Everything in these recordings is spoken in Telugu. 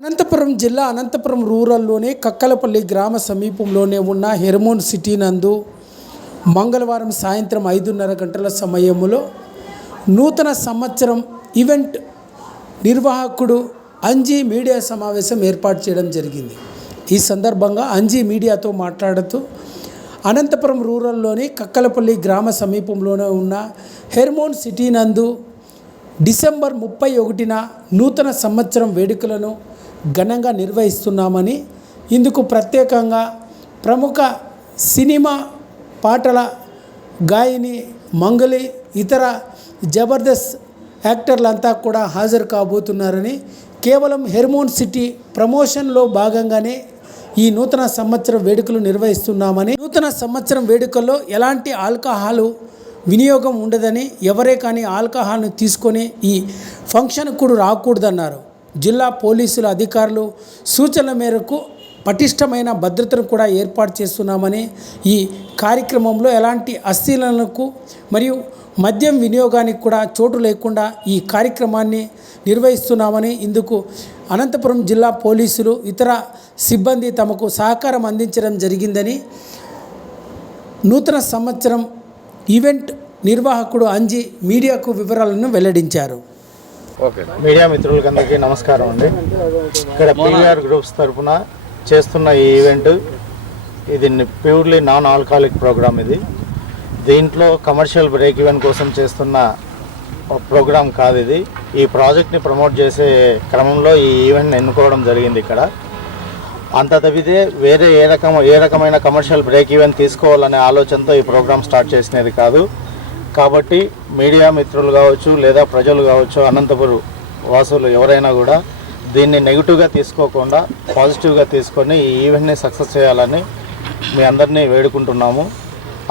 అనంతపురం జిల్లా అనంతపురం రూరల్లోని కక్కలపల్లి గ్రామ సమీపంలోనే ఉన్న హెర్మోన్ సిటీ నందు మంగళవారం సాయంత్రం ఐదున్నర గంటల సమయంలో నూతన సంవత్సరం ఈవెంట్ నిర్వాహకుడు అంజీ మీడియా సమావేశం ఏర్పాటు చేయడం జరిగింది. ఈ సందర్భంగా అంజీ మీడియాతో మాట్లాడుతూ అనంతపురం రూరల్లోని కక్కలపల్లి గ్రామ సమీపంలోనే ఉన్న హెర్మోన్ సిటీ నందు డిసెంబర్ ముప్పై ఒకటిన నూతన సంవత్సరం వేడుకలను ఘనంగా నిర్వహిస్తున్నామని ఇందుకు ప్రత్యేకంగా ప్రముఖ సినిమా పాటల గాయని మంగళి ఇతర జబర్దస్త్ యాక్టర్లంతా కూడా హాజరు కాబోతున్నారని కేవలం హెర్మోన్ సిటీ ప్రమోషన్లో భాగంగానే ఈ నూతన సంవత్సరం వేడుకలు నిర్వహిస్తున్నామని నూతన సంవత్సరం వేడుకల్లో ఎలాంటి ఆల్కహాలు వినియోగం ఉండదని ఎవరే కానీ ఆల్కహాల్ను తీసుకొని ఈ ఫంక్షన్ కూడా రాకూడదన్నారు. జిల్లా పోలీసుల అధికారులు సూచనల మేరకు పటిష్టమైన భద్రతను కూడా ఏర్పాటు చేస్తున్నామని ఈ కార్యక్రమంలో ఎలాంటి అస్థిలనకు మరియు మద్యం వినియోగానికి కూడా చోటు లేకుండా ఈ కార్యక్రమాన్ని నిర్వహిస్తున్నామని ఇందుకు అనంతపురం జిల్లా పోలీసులు ఇతర సిబ్బంది తమకు సహకారం అందించడం జరిగిందని నూతన సంవత్సరం ఈవెంట్ నిర్వాహకుడు అంజి మీడియాకు వివరాలను వెల్లడించారు. ఓకే. మీడియా మిత్రులకందరికీ నమస్కారం అండి. ఇక్కడ పీవీఆర్ గ్రూప్స్ తరఫున చేస్తున్న ఈ ఈవెంట్ ఇది ప్యూర్లీ నాన్ ఆల్కహాలిక్ ప్రోగ్రామ్ ఇది. దీంట్లో కమర్షియల్ బ్రేక్ ఈవెన్ కోసం చేస్తున్న ప్రోగ్రామ్ కాదు ఇది. ఈ ప్రాజెక్ట్ని ప్రమోట్ చేసే క్రమంలో ఈ ఈవెంట్ని ఎన్నుకోవడం జరిగింది ఇక్కడ. అంత తప్పితే వేరే ఏ రకం ఏ రకమైన కమర్షియల్ బ్రేక్ ఈవెన్ తీసుకోవాలనే ఆలోచనతో ఈ ప్రోగ్రామ్ స్టార్ట్ చేసినది కాదు. కాబట్టి మీడియా మిత్రులు కావచ్చు లేదా ప్రజలు కావచ్చు అనంతపురం వాసులు ఎవరైనా కూడా దీన్ని నెగిటివ్గా తీసుకోకుండా పాజిటివ్గా తీసుకొని ఈ ఈవెంట్ని సక్సెస్ చేయాలని మీ అందరినీ వేడుకుంటున్నాము.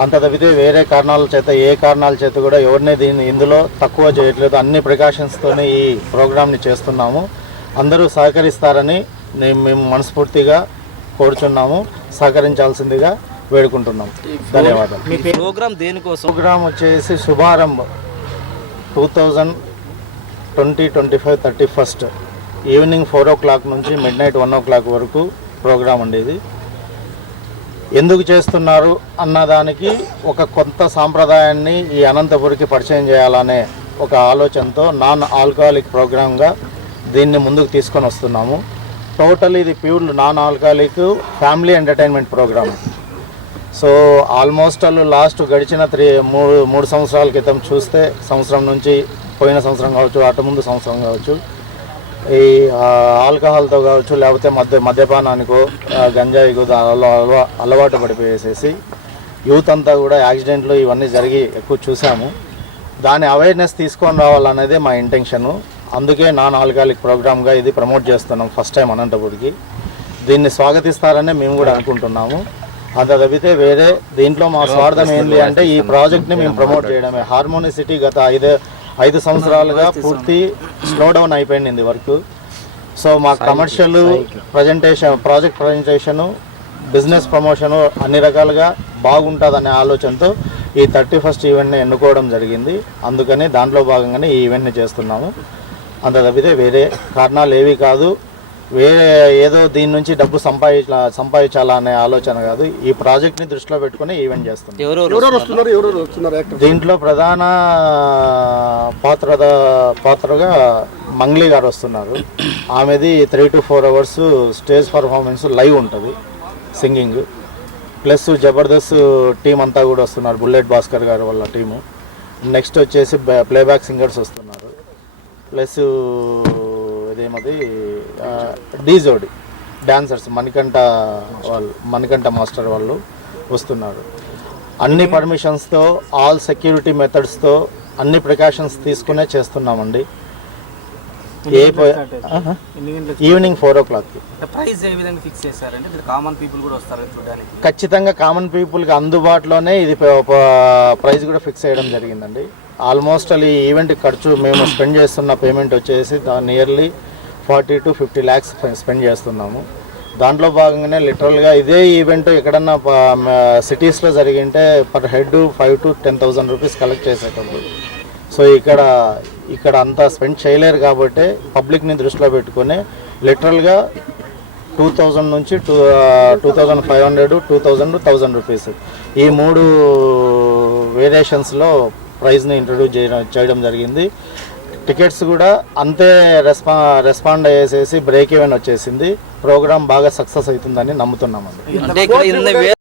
అంత తప్పితే వేరే కారణాల చేత ఏ కారణాల చేత కూడా ఎవరిని దీన్ని ఇందులో తక్కువ చేయట్లేదు. అన్ని ప్రికాషన్స్తోనే ఈ ప్రోగ్రామ్ని చేస్తున్నాము. అందరూ సహకరిస్తారని నేను మేము మనస్ఫూర్తిగా కోరుచున్నాము. సహకరించాల్సిందిగా వేడుకుంటున్నాం. ధన్యవాదాలు. మీ ప్రోగ్రామ్ దేనికోసం? ప్రోగ్రామ్ వచ్చేసి శుభారంభం. Two thousand twenty twenty five thirty first evening four o'clock నుంచి midnight one o'clock వరకు ప్రోగ్రామ్ ఉండేది. ఎందుకు చేస్తున్నారు అన్నదానికి ఒక కొత్త సాంప్రదాయాన్ని ఈ అనంతపురికి పరిచయం చేయాలనే ఒక ఆలోచనతో నాన్ ఆల్కహాలిక్ ప్రోగ్రామ్గా దీన్ని ముందుకు తీసుకొని వస్తున్నాము. టోటల్ ఇది pure non alcoholic family entertainment programme so almost వాళ్ళు లాస్ట్ గడిచిన త్రీ మూడు మూడు సంవత్సరాల క్రితం చూస్తే సంవత్సరం నుంచి పోయిన సంవత్సరం కావచ్చు అటు ముందు సంవత్సరం కావచ్చు ఈ ఆల్కహాల్తో కావచ్చు లేకపోతే మద్య మద్యపానానికో గంజాయికో అలవా అలవాటు పడిపోయేసేసి యూత్ అంతా కూడా యాక్సిడెంట్లు ఇవన్నీ జరిగి ఎక్కువ చూసాము. దాని అవేర్నెస్ తీసుకొని రావాలనేదే మా ఇంటెన్షను. అందుకే నాన్ ఆల్కహాలిక్ ప్రోగ్రామ్గా ఇది ప్రమోట్ చేస్తున్నాం ఫస్ట్ టైం అనంతపూర్కి. దీన్ని స్వాగతిస్తారనే మేము కూడా అనుకుంటున్నాము. అంత తప్పితే వేరే. దీంట్లో మా స్వార్థం ఏంటి అంటే ఈ ప్రాజెక్ట్ని మేము ప్రమోట్ చేయడమే. హార్మోని సిటీ గత ఐదు ఐదు సంవత్సరాలుగా పూర్తి స్లో డౌన్ అయిపోయింది వర్క్. సో మా commercial presentation project presentation business promotion అన్ని రకాలుగా బాగుంటుందనే ఆలోచనతో ఈ థర్టీ ఫస్ట్ ఈవెంట్ని ఎన్నుకోవడం జరిగింది. అందుకని దాంట్లో భాగంగానే ఈ ఈవెంట్ని చేస్తున్నాము. అంత తప్పితే వేరే కారణాలు ఏవి కాదు. వేరే ఏదో దీని నుంచి డబ్బు సంపాదించాల సంపాదించాలా అనే ఆలోచన కాదు. ఈ ప్రాజెక్ట్ని దృష్టిలో పెట్టుకుని ఈవెంట్ చేస్తున్నాం వస్తున్నారు? దీంట్లో ప్రధాన పాత్ర పాత్రగా మంగ్లీ గారు వస్తున్నారు. ఆమెది three to four hours stage performance live ఉంటుంది సింగింగ్. ప్లస్ జబర్దస్త్ టీం అంతా కూడా వస్తున్నారు బుల్లెట్ భాస్కర్ గారు వాళ్ళ టీము. నెక్స్ట్ వచ్చేసి ప్లేబ్యాక్ సింగర్స్ వస్తున్నారు. ప్లస్ ఇదేమది? డీజోడి. డాన్సర్స్ మణికంఠ వాళ్ళు మణికంఠ మాస్టర్ వాళ్ళు వస్తున్నారు. అన్ని పర్మిషన్స్తో ఆల్ సెక్యూరిటీ మెథడ్స్తో అన్ని ప్రికాషన్స్ తీసుకునే చేస్తున్నామండి. ఏ. ఈవినింగ్ ఫోర్ ఓ క్లాక్కి. ప్రైస్ ఏ విధంగా ఫిక్స్ చేశారంటే మీరు కామన్ పీపుల్ కూడా వస్తారు చూడడానికి? ఖచ్చితంగా కామన్ పీపుల్కి అందుబాటులోనే ఇది ప్రైస్ కూడా ఫిక్స్ చేయడం జరిగిందండి. ఆల్మోస్ట్ అది ఈ ఈవెంట్ ఖర్చు మేము స్పెండ్ చేస్తున్న పేమెంట్ వచ్చేసి nearly forty to fifty lakhs spend చేస్తున్నాము. దాంట్లో భాగంగానే లిటరల్గా ఇదే ఈవెంట్ ఎక్కడన్నా సిటీస్లో జరిగింటే per head five to ten thousand rupees collect చేసేటప్పుడు. సో ఇక్కడ ఇక్కడ అంతా స్పెండ్ చేయలేరు కాబట్టి పబ్లిక్ని దృష్టిలో పెట్టుకొని లిటరల్గా టూ థౌజండ్ నుంచి two two thousand five hundred two thousand thousand rupees. ఈ మూడు వేరియేషన్స్లో ప్రైజ్ని ఇంట్రడ్యూస్ చేయడం చేయడం జరిగింది. టికెట్స్ కూడా అంతే రెస్పా రెస్పాండ్ అయ్యేసేసి బ్రేక్ ఈవెన్ వచ్చేసింది. ప్రోగ్రామ్ బాగా సక్సెస్ అవుతుందని నమ్ముతున్నామండి